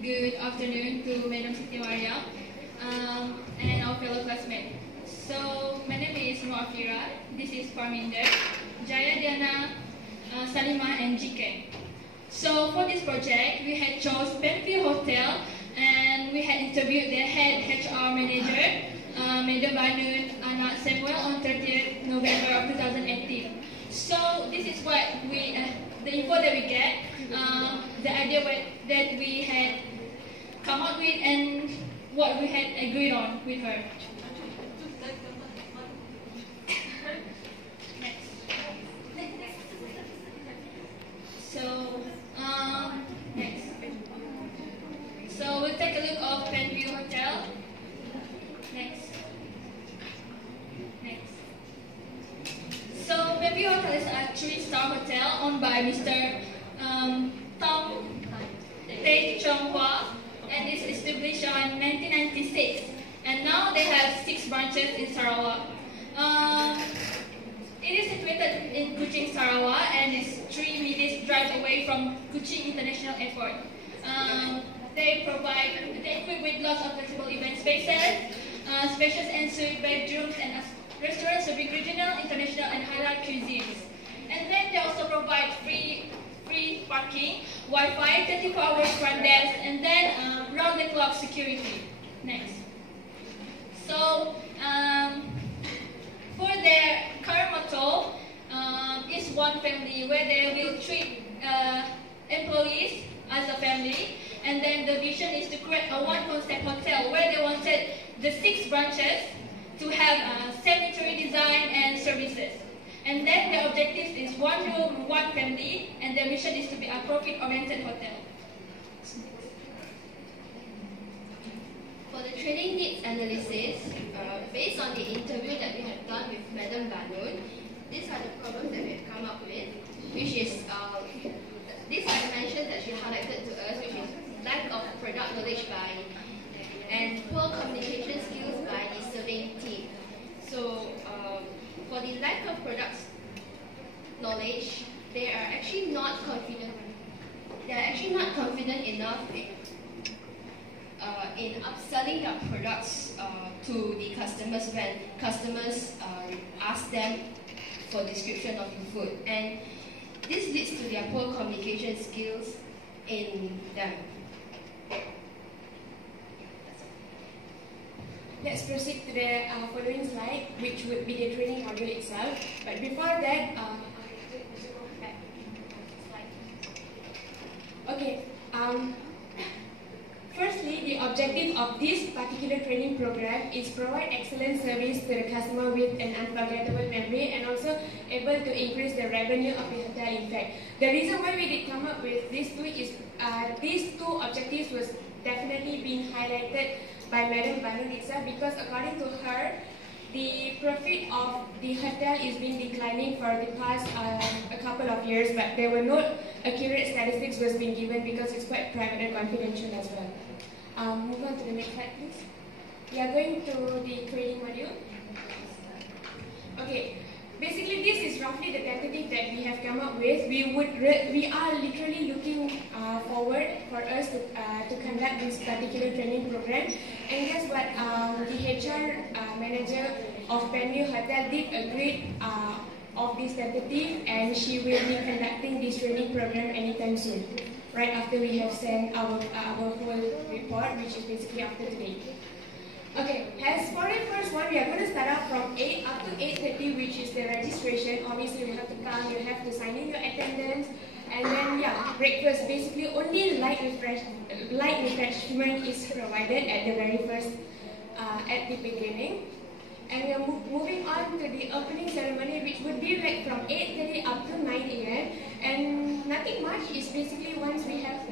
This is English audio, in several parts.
good afternoon to Madam Siti Maria and our fellow classmates. So, my name is Muafira, this is Parminder, Jaya Diana, Salima and GK. So, for this project, we had chose Penview Hotel and we had interviewed their head HR manager, Madam Banun Anak Samuel on 30th November of 2018. So, this is what we, the info that we get, the idea that we had come up with and what we had agreed on with her. So, next. So we'll take a look of Penview Hotel. Next. So Penview Hotel is a 3-star hotel owned by Mr. Tom Tae Chong Hwa, and it's established in 1996. And now they have 6 branches in Sarawak. It is situated in Kuching, Sarawak, and is 3 minutes drive away from Kuching International Airport. They equip with lots of flexible event spaces, spacious and suite bedrooms, and restaurants serving regional, international, and highlight cuisines. And then they also provide free parking, Wi-Fi, 24 hours front desk, and then round-the-clock security. Next. So, for their current motto is one family, where they will treat employees as a family, and then the vision is to create a one-concept hotel where they wanted the 6 branches to have sanitary design and services. And then the objective is 1 room, 1 family, and their mission is to be a profit-oriented hotel. For the training needs analysis, based on the interview that we have done with Madam Banun, these are the problems that we have come up with, which is these are the dimensions that she highlighted to us, which is lack of product knowledge and poor communication skills by the surveying team. So, for the lack of product knowledge, they are actually not confident. They are actually not confident enough in upselling their products to the customers when customers ask them for description of the food, and this leads to their poor communication skills in them. Let's proceed to the following slide, which would be the training module itself. But before that, okay. Firstly, the objective of this particular training program is provide excellent service to the customer with an unforgettable memory, and also able to increase the revenue of the hotel. In fact, the reason why we did come up with these two is these 2 objectives was definitely being highlighted by Madam Banun itself, because according to her, the profit of the hotel is being declining for the past a couple of years, but there were no accurate statistics was being given because it's quite private and confidential as well. Move on to the next slide, please. We are going to the training module. Okay. Basically, this is roughly the tentative that we have come up with. We are literally looking forward for us to conduct this particular training program. And guess what? The HR manager of Penview Hotel did agree of this tentative, and she will be conducting this training program anytime soon, right after we have sent our whole report, which is basically after today. Okay, as for the first one, we are going to start out from 8 up to 8:30, which is the registration. Obviously, you have to come, you have to sign in your attendance, and then breakfast. Basically, only light refreshment is provided at the very first, at the beginning. And we are moving on to the opening ceremony, which would be like from 8:30 up to 9 a.m. And nothing much. Is basically once we have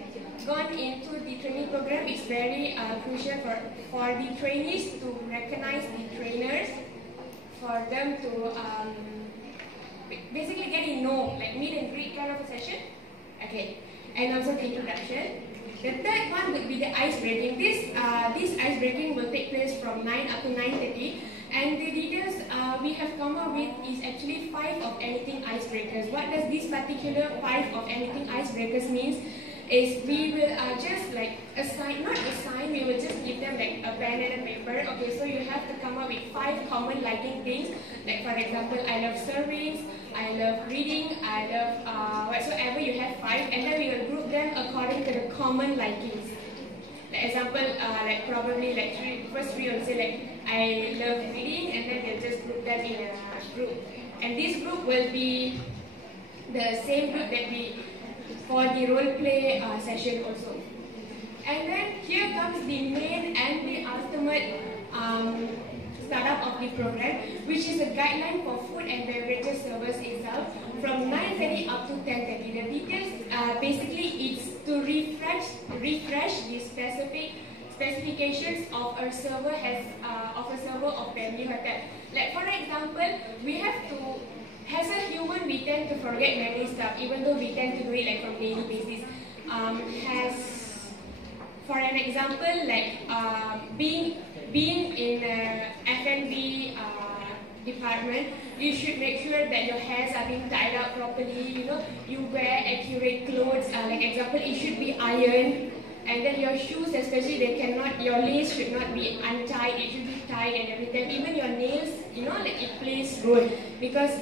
gone into the training program, it's very crucial for the trainees to recognize the trainers, for them to basically get to know, like meet and greet kind of a session. Okay, and also the introduction. The third one would be the ice breaking. This ice breaking will take place from 9 up to 9:30. And the details we have come up with is actually 5 of anything icebreakers. What does this particular 5 of anything icebreakers means is we will just like assign come up with 5 common liking things. Like for example, I love servings, I love reading, I love whatsoever. You have 5, and then we will group them according to the common likings. Like example, like probably like first we will say like I love reading, and then we'll just group them in a group. And this group will be the same group that we for the role play session also. And then here comes the main and the ultimate startup of the program, which is a guideline for food and beverages service itself from 9:30 up to 10:30. The details basically it's to refresh the specifications of a server of Penview Hotel. Like for example, we have to, as a human, we tend to forget many stuff, even though we tend to do it like from daily basis. For an example, like being in a F&B department, you should make sure that your hairs are being tied up properly. You know, you wear accurate clothes. Like example, it should be ironed, and then your shoes, especially, your lace should not be untied. It should be tied and everything. Even your nails, you know, like it plays role because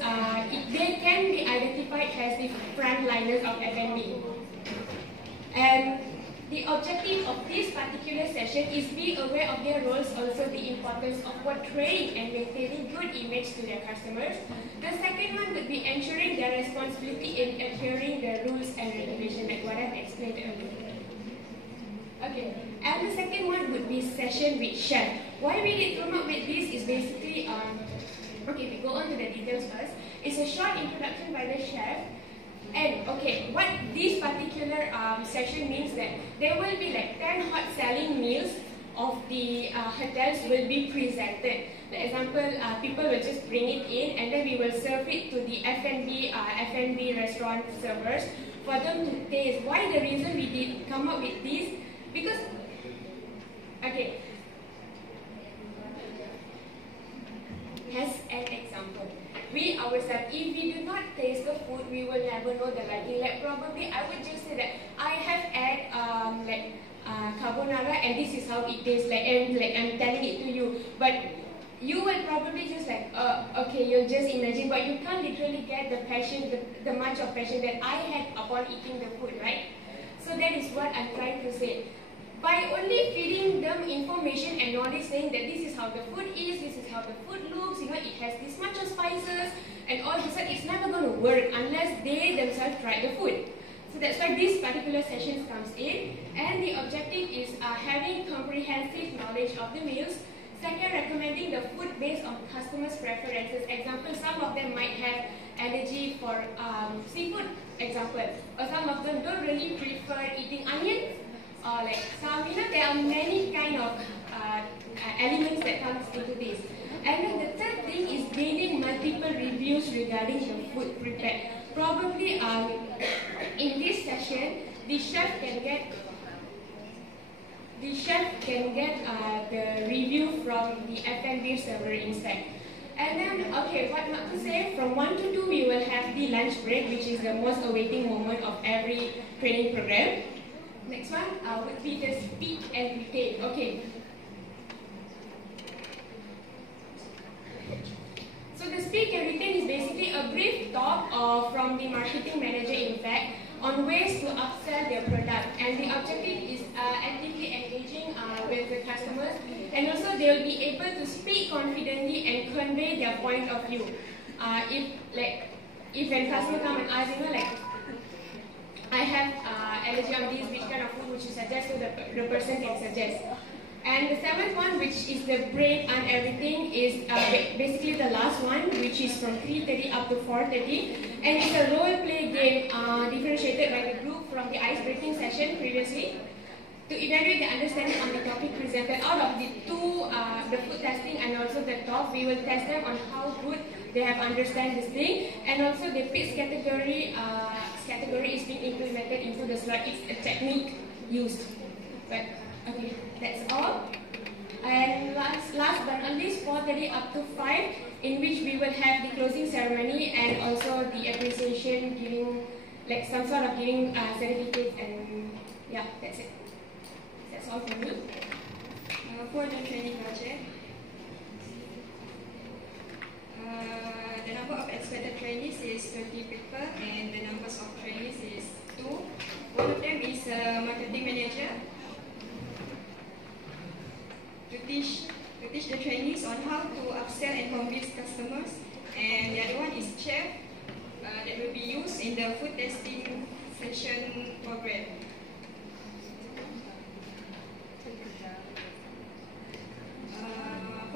they can be identified as the frontliners of F&B. And the objective of this particular session is be aware of their roles, also the importance of portraying and maintaining good image to their customers. The second one would be ensuring their responsibility in adhering the rules and regulations, like what I've explained earlier. Okay, and the second one would be session with chef. Why we did come up with this is basically, okay, we go on to the details first. It's a short introduction by the chef. And okay, what this particular session means that there will be like 10 hot selling meals of the hotels will be presented. For example, people will just bring it in, and then we will serve it to the F&B restaurant servers for them to taste. Why the reason we did come up with this? Because, okay, as an example, we ourselves, if we do not taste the food, we will never know the liking. Like probably, I would just say that I have had carbonara, and this is how it tastes like, and like I'm telling it to you. But you will probably just like, okay, you'll just imagine, but you can't literally get the passion, the much of passion that I had upon eating the food, right? So that is what I'm trying to say. By only feeding them information and knowledge, saying that this is how the food is, this is how the food looks, you know, it has this much of spices, and all this, it's never going to work unless they themselves try the food. So that's why this particular session comes in, and the objective is having comprehensive knowledge of the meals. Second, recommending the food based on customers' preferences. Example, some of them might have allergy for seafood, example, or some of them don't really prefer eating onions. Like some, you know, there are many kind of elements that comes into this. And then the third thing is gaining multiple reviews regarding the food prepared. Probably in this session, the chef can get the review from the F&B server instead. And then, okay, what not to say, from 1 to 2 we will have the lunch break, which is the most awaiting moment of every training program. Next one would be the speak and retain. Okay. So the speak and retain is basically a brief talk from the marketing manager, in fact, on ways to upsell their product. And the objective is actively engaging with the customers, and also they will be able to speak confidently and convey their point of view. If a customer come and ask, you know, like, I have allergy on this, which kind of food would you suggest, so the person can suggest. And the seventh one, which is the break and everything, is basically the last one, which is from 3:30 up to 4:30. And it's a role play game differentiated by the group from the ice-breaking session previously. To evaluate the understanding on the topic presented, out of the two, the food testing and also the talk, we will test them on how good they have understand this thing. And also the PITS category is being implemented into the slide. It's a technique used. But okay, that's all. And last but not least, 4:30 up to 5, in which we will have the closing ceremony and also the appreciation, giving like some sort of giving certificates, and yeah, that's it. That's all from me. For the training project,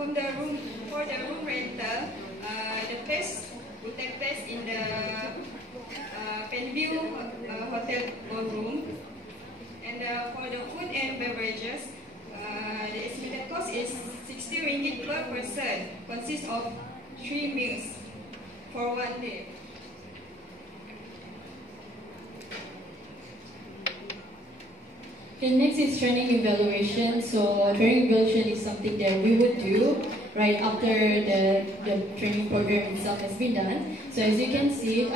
for the room rental, the place will take place in the Penview Hotel ballroom. And for the food and beverages, the estimated cost is 60 ringgit per person, consists of 3 meals for 1 day. Okay, next is training evaluation. So training evaluation is something that we would do right after the training program itself has been done. So as you can see,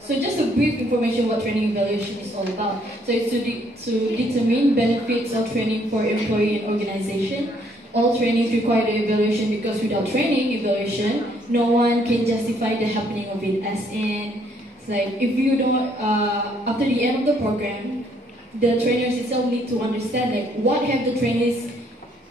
so just a brief information what training evaluation is all about. So it's to determine benefits of training for employee and organization. All trainings require the evaluation because without training evaluation, no one can justify the happening of it. As in, it's like if you don't, after the end of the program, the trainers itself need to understand like what have the trainees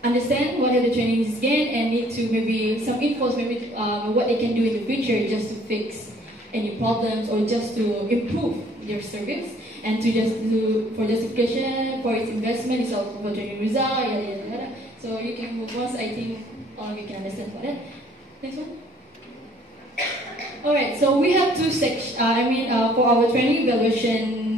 understand, what have the trainees gained, and need to maybe some infos, maybe what they can do in the future just to fix any problems or just to improve their service, and to just do for justification for its investment is also for training result, yada yada yada. So you can move on. I think all of you can understand for that. Next one. Alright, so we have two sections. For our training evaluation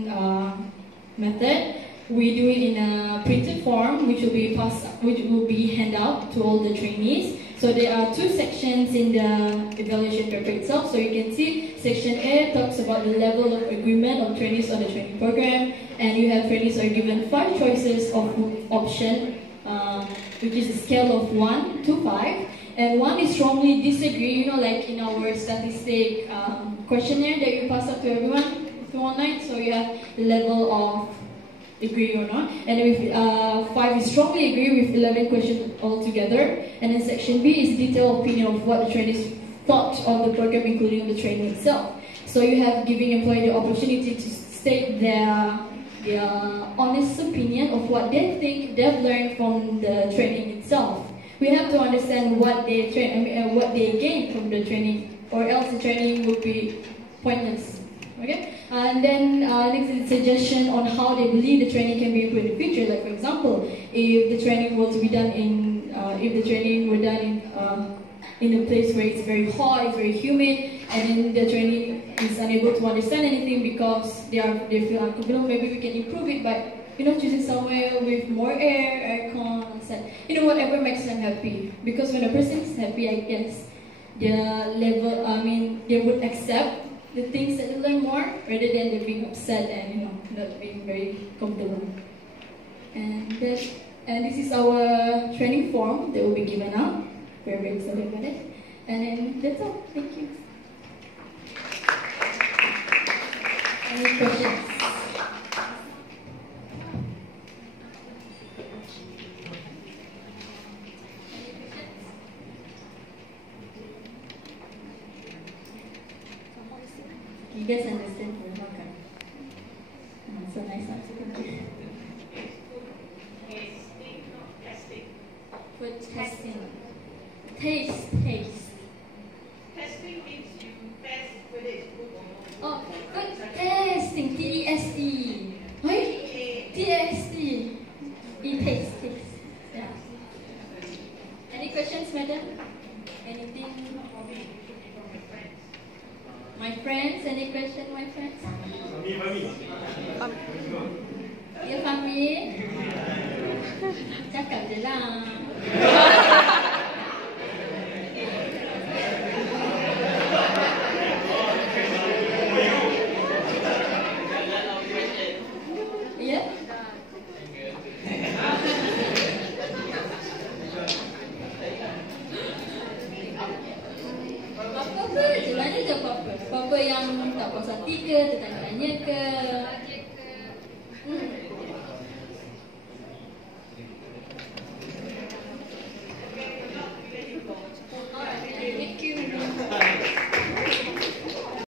method, we do it in a printed form, which will be handed out to all the trainees. So there are two sections in the evaluation paper itself. So you can see section A talks about the level of agreement of trainees on the training program, and you have trainees are given 5 choices of option, which is a scale of 1 to 5. And 1 is strongly disagree, you know, like in our statistic questionnaire that you pass out to everyone through online. So you have the level of agree or not. And then with 5 is strongly agree with 11 questions altogether. And then section B is detailed opinion of what the trainees thought of the program, including the training itself. So you have giving employee the opportunity to state their honest opinion of what they think they've learned from the training itself. We have to understand what they what they gain from the training, or else the training would be pointless. Okay, and then next is suggestion on how they believe the training can be improved in the future. Like for example, if the training were to be done in, in a place where it's very hot, it's very humid, and then the trainee is unable to understand anything because they feel uncomfortable, maybe we can improve it by choosing somewhere with more aircon, and whatever makes them happy. Because when a person is happy, I guess they would accept the things that they learn more rather than they being upset and not being very comfortable. And this is our training form that will be given out. We're very excited about it. And then that's all. Thank you. Any questions? You guys understand for the okay. So nice answer. Food testing. Taste. Testing means you test whether it's good or not. Oh, food testing. T-E-S-T. Right? T-E-S-T. Taste. Yeah. Any questions, madam? Anything? My friends, any question, my friends?